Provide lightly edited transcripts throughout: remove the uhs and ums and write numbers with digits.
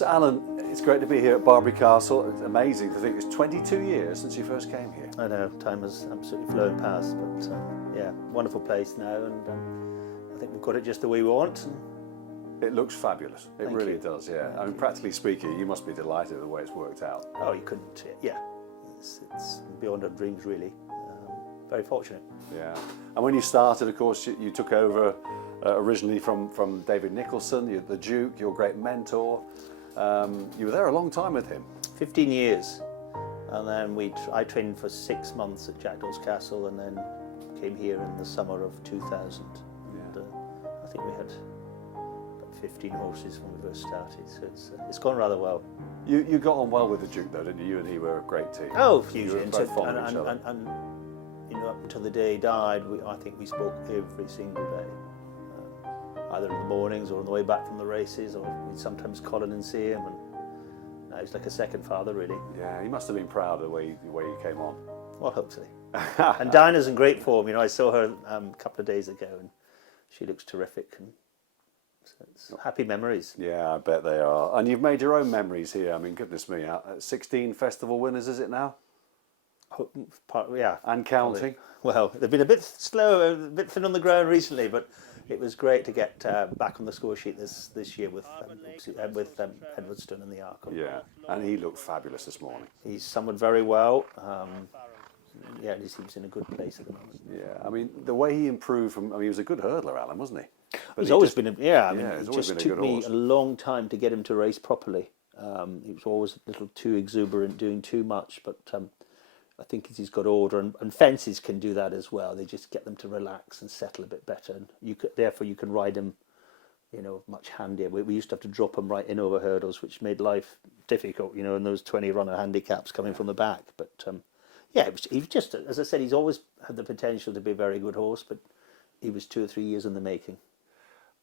So Alan, it's great to be here at Barbary Castle. It's amazing to think it's 22 years since you first came here. I know, time has absolutely flown past, but yeah, wonderful place now, and I think we've got it just the way we want. It looks fabulous. It Thank really you. does, yeah. Thank I mean, you. practically speaking, you must be delighted with the way it's worked out. Oh, you couldn't, yeah. It's beyond our dreams, really. Very fortunate. Yeah. And when you started, of course, you took over originally from David Nicholson, the Duke, your great mentor. You were there a long time with him. 15 years, and then I trained for 6 months at Jackdaw's Castle, and then came here in the summer of 2000. Yeah. And I think we had about 15 horses when we first started, so it's gone rather well. You got on well with the Duke, though, didn't you? You and he were a great team. Oh, You hugely. were both fond of each other. And you know, up until the day he died, I think we spoke every single day, either in the mornings or on the way back from the races, or we'd sometimes call in and see him. And now he's like a second father, really. Yeah, he must have been proud of the way you came on. Well, hopefully. And Dinah's in great form. You know, I saw her a couple of days ago, and she looks terrific. And so it's happy memories. Yeah, I bet they are. And you've made your own memories here. I mean, goodness me, 16 festival winners, is it now? Yeah. And counting. Well, they've been a bit slow, a bit thin on the ground recently, but it was great to get back on the score sheet this year with Edwardstone and the Arkle. Yeah, and he looked fabulous this morning. He's summoned very well. Yeah, he seems in a good place at the moment. Yeah, I mean, the way he improved from, I mean, he was a good hurdler, Alan, wasn't he? But He's always been, I mean, he's it always just been a took good me horse. a long time to get him to race properly. He was always a little too exuberant, doing too much, but I think he's got order, and fences can do that as well. They just get them to relax and settle a bit better, and therefore you can ride him, you know, much handier. We used to have to drop him right in over hurdles, which made life difficult, you know, in those 20 runner handicaps coming from the back. But yeah, he was just, as I said, he's always had the potential to be a very good horse, but he was 2 or 3 years in the making.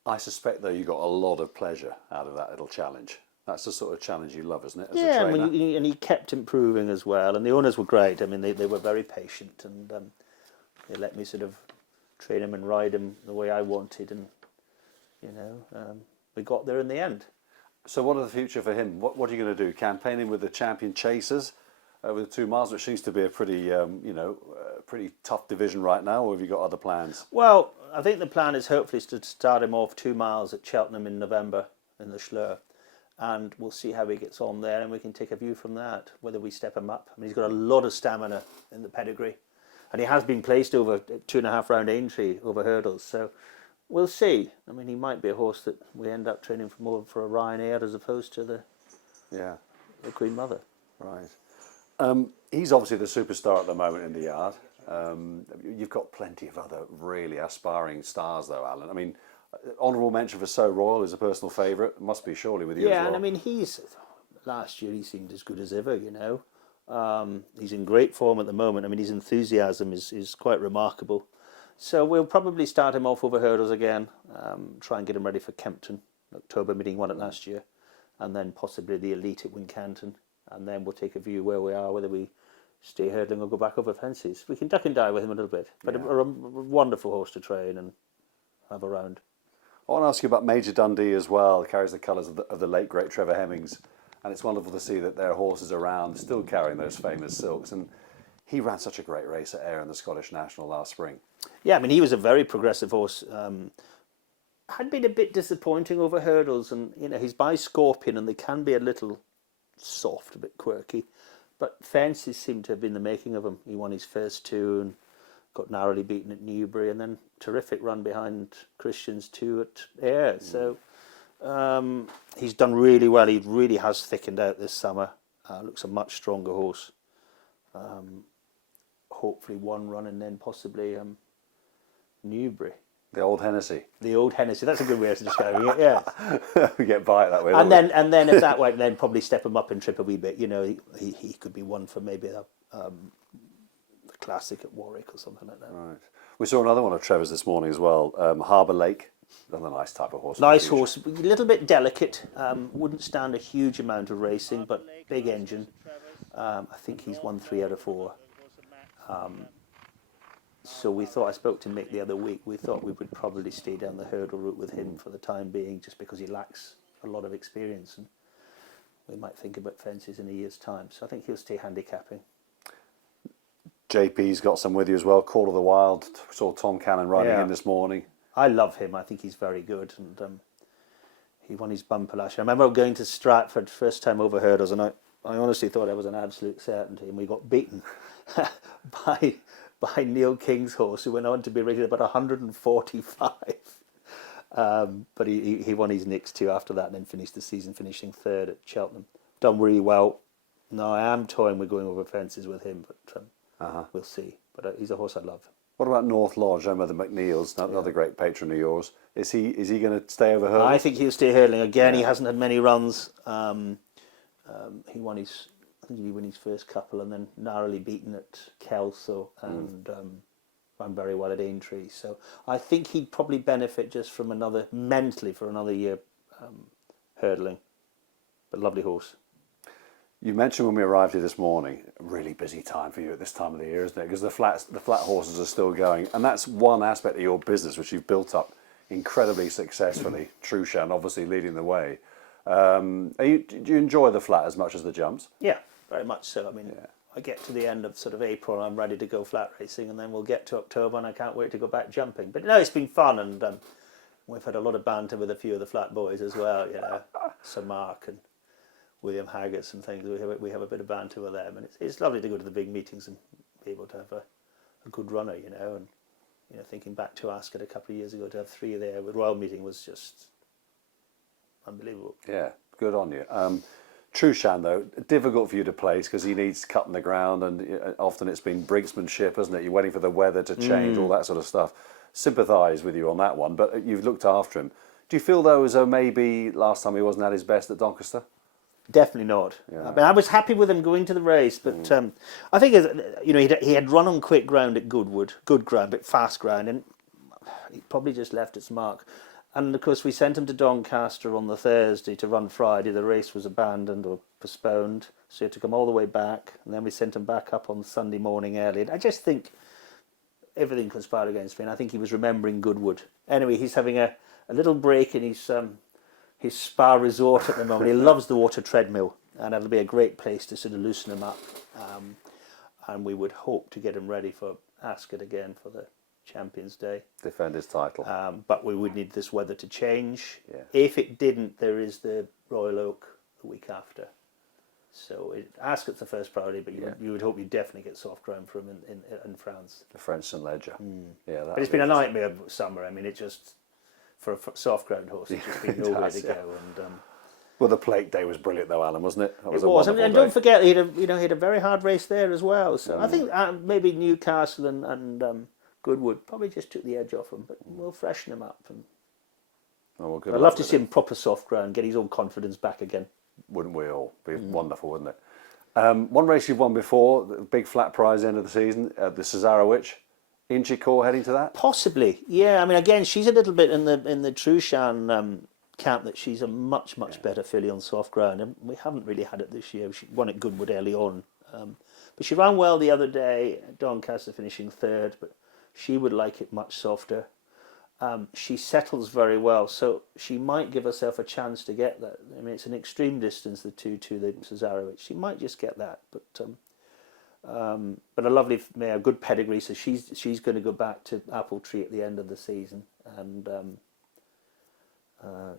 I suspect, though, you got a lot of pleasure out of that little challenge. That's the sort of challenge you love, isn't it, as a Yeah, trainer? I mean, and he kept improving as well, and the owners were great. I mean, they were very patient, and they let me sort of train him and ride him the way I wanted, and you know, we got there in the end. So what are the future for him? What are you going to do? Campaigning with the champion chasers over the 2 miles, which seems to be a pretty, pretty tough division right now, or have you got other plans? Well, I think the plan is hopefully to start him off 2 miles at Cheltenham in November in the Schlur. And we'll see how he gets on there, and we can take a view from that, whether we step him up. I mean, he's got a lot of stamina in the pedigree, and he has been placed over 2.5 round Aintree over hurdles, so we'll see. I mean, he might be a horse that we end up training for a Ryanair as opposed to the Queen Mother. Right. He's obviously the superstar at the moment in the yard. You've got plenty of other really aspiring stars, though, Alan. I mean, honourable mention for So Royal is a personal favourite. Must be surely with you as well. Yeah, and I mean, last year he seemed as good as ever, you know. He's in great form at the moment. I mean, his enthusiasm is quite remarkable. So we'll probably start him off over hurdles again, try and get him ready for Kempton, October, meeting won it last year, and then possibly the Elite at Wincanton, and then we'll take a view where we are, whether we stay hurdling or go back over fences. We can duck and dive with him a little bit, but a wonderful horse to train and have around. I want to ask you about Major Dundee as well. It carries the colours of the late, great Trevor Hemmings. And it's wonderful to see that there are horses around still carrying those famous silks. And he ran such a great race at Ayr in the Scottish National last spring. Yeah, I mean, he was a very progressive horse. Had been a bit disappointing over hurdles. And, you know, he's by Scorpion, and they can be a little soft, a bit quirky. But fences seem to have been the making of him. He won his first 2 and got narrowly beaten at Newbury, and then terrific run behind Christian's 2 at Ayr. So he's done really well. He really has thickened out this summer. Looks a much stronger horse. Hopefully 1 run and then possibly Newbury. The old Hennessy. The old Hennessy. That's a good way of describing it. Yeah. We get by it that way. And then if that went, then probably step him up and trip a wee bit. You know, he could be one for maybe the Classic at Warwick or something like that. Right. We saw another one of Trevor's this morning as well. Harbour Lake. Another nice type of horse. Nice horse, a little bit delicate. Wouldn't stand a huge amount of racing, but big engine. I think he's won 3 out of 4. So we thought, I spoke to Mick the other week, we thought we would probably stay down the hurdle route with him for the time being, just because he lacks a lot of experience. And we might think about fences in a year's time. So I think he'll stay handicapping. JP's got some with you as well. Call of the Wild. Saw Tom Cannon riding in this morning. I love him. I think he's very good, and he won his bumper last year. I remember going to Stratford first time over hurdles, and I honestly thought I was an absolute certainty, and we got beaten by Neil King's horse, who went on to be rated about 145. But he won his next two after that, and then finished the season finishing third at Cheltenham. Done really well. No, I am toying with going over fences with him, but we'll see. But he's a horse I love. What about North Lodge? I remember the McNeil's, another great patron of yours. Is he going to stay over hurdles? I think he'll stay hurdling again. He hasn't had many runs. He won his, I think he won his first couple, and then narrowly beaten at Kelso, and ran very well at Aintree. So I think he'd probably benefit just from mentally for another year hurdling. But lovely horse. You mentioned when we arrived here this morning, a really busy time for you at this time of the year, isn't it? Because the flat horses are still going, and that's one aspect of your business which you've built up incredibly successfully. Trushan obviously leading the way. Do you enjoy the flat as much as the jumps? Yeah, very much so. I mean, I get to the end of sort of April, I'm ready to go flat racing, and then we'll get to October, and I can't wait to go back jumping. But no, it's been fun, and we've had a lot of banter with a few of the flat boys as well. You know, Sir Mark and William Haggis and things. We have a bit of banter with them, and it's lovely to go to the big meetings and be able to have a good runner, you know. And you know, thinking back to Ascot a couple of years ago, to have three there with Royal Meeting was just unbelievable. Yeah, good on you. Trushan, though, difficult for you to place because he needs cutting the ground, and often it's been brinksmanship, hasn't it? You're waiting for the weather to change, all that sort of stuff. Sympathise with you on that one, but you've looked after him. Do you feel, though, as though maybe last time he wasn't at his best at Doncaster? Definitely not. Yeah. I mean, I was happy with him going to the race, but I think you know he had run on quick ground at Goodwood, good ground, but fast ground, and he probably just left its mark. And of course, we sent him to Doncaster on the Thursday to run Friday. The race was abandoned or postponed, so he had to come all the way back, and then we sent him back up on Sunday morning early. And I just think everything conspired against me, and I think he was remembering Goodwood. Anyway, he's having a little break in his spa resort at the moment. He loves the water treadmill, and it'll be a great place to sort of loosen him up. And we would hope to get him ready for Ascot again for the Champions Day. Defend his title. But we would need this weather to change. Yeah. If it didn't, there is the Royal Oak the week after. So Ascot's the first priority, but you would hope you definitely get soft ground for him in France. The French St Leger. Yeah, but it's been a nightmare summer. I mean, it just... For a soft ground horse, it's just been nowhere to go. And well, the Plate Day was brilliant, though, Alan, wasn't it? That was and don't forget, he had a very hard race there as well. So I think maybe Newcastle and Goodwood probably just took the edge off him, but we'll freshen him up. And I'd love to see him proper soft ground, get his own confidence back again. Wouldn't we all? Be wonderful, wouldn't it? One race you've won before, the big flat prize end of the season, the Cesarewitch. Inchicore heading to that? Possibly, yeah. I mean, again, she's a little bit in the Trushan camp that she's a much better filly on soft ground, and we haven't really had it this year. She won at Goodwood early on, but she ran well the other day. Doncaster finishing third, but she would like it much softer. She settles very well, so she might give herself a chance to get that. I mean, it's an extreme distance, the 2-2, the Cesarewitch. She might just get that, but a lovely mare, good pedigree, so she's going to go back to Apple Tree at the end of the season, and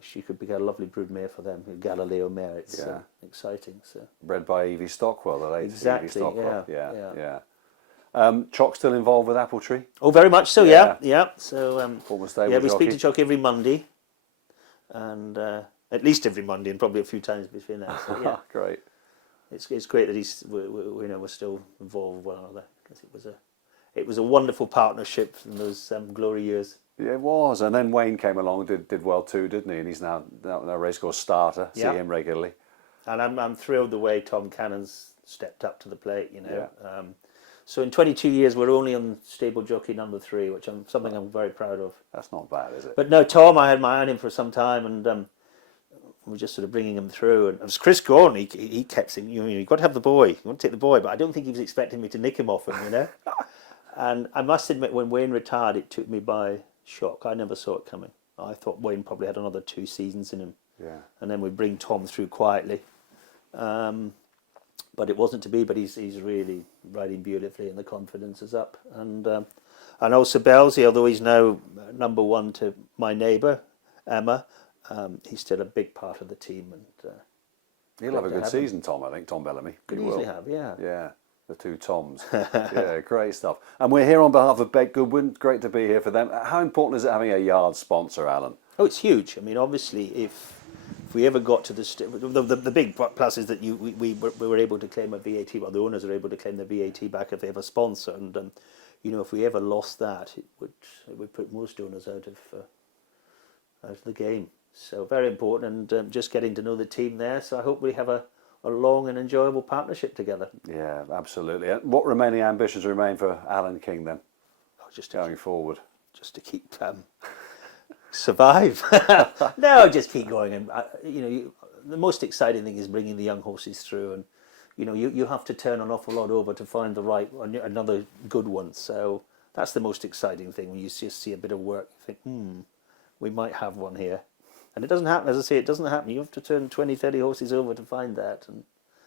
she could be a lovely brood mare for them, a Galileo mare. It's exciting. So bred by Evie Stockwell, the late exactly, Evie Stockwell. Yeah. Chock still involved with Apple Tree? Oh, very much so. Yeah. So we speak to Chock every Monday, and at least every Monday, and probably a few times between that. So, yeah, great. It's great that we're still involved with one another, because it was a wonderful partnership in those glory years. Yeah, it was, and then Wayne came along, did well too, didn't he? And he's now a racecourse starter. See him regularly. And I'm thrilled the way Tom Cannon's stepped up to the plate. You know, so in 22 years we're only on stable jockey number 3, which something I'm very proud of. That's not bad, is it? But no, Tom, I had my eye on him for some time, and we're just sort of bringing him through. And it was Chris Gordon. He kept saying, you've got to have the boy. You want to take the boy, but I don't think he was expecting me to nick him off him, you know. And I must admit, when Wayne retired, it took me by shock. I never saw it coming. I thought Wayne probably had another 2 seasons in him. Yeah. And then we bring Tom through quietly, But it wasn't to be. But he's really riding beautifully, and the confidence is up. And also Belzy, although he's now number one to my neighbour Emma, he's still a big part of the team. And he'll have a good season, Tom. I think Tom Bellamy. Could He easily will. have, yeah. Yeah, the two Toms. Yeah, great stuff. And we're here on behalf of BetGoodwin. Great to be here for them. How important is it having a yard sponsor, Alan? Oh, it's huge. I mean, obviously, if we ever got to the big plus is that we were able to claim a VAT. Well, the owners are able to claim the VAT back if they have a sponsor, and if we ever lost that, it would put most owners out of the game. So very important, and just getting to know the team there. So I hope we have a long and enjoyable partnership together. Yeah, absolutely. And what remaining ambitions remain for Alan King then, Just going forward? Just to keep survive. No, just keep going. And the most exciting thing is bringing the young horses through, and you have to turn an awful lot over to find another good one. So that's the most exciting thing, when you just see a bit of work, you think, we might have one here. And it doesn't happen, as I say, it doesn't happen. You have to turn 20, 30 horses over to find that. And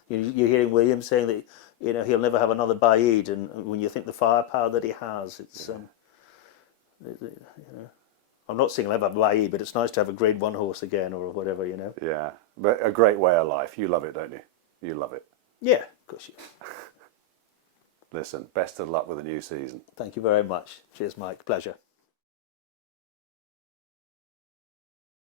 you're hearing William saying that he'll never have another Baaeed, and when you think the firepower that he has, it's I'm not saying I'll have a Baaeed, but it's nice to have a Grade 1 horse again, or whatever, Yeah, but a great way of life. You love it, don't you? You love it. Yeah, of course you. Listen, best of luck with the new season. Thank you very much. Cheers, Mike. Pleasure.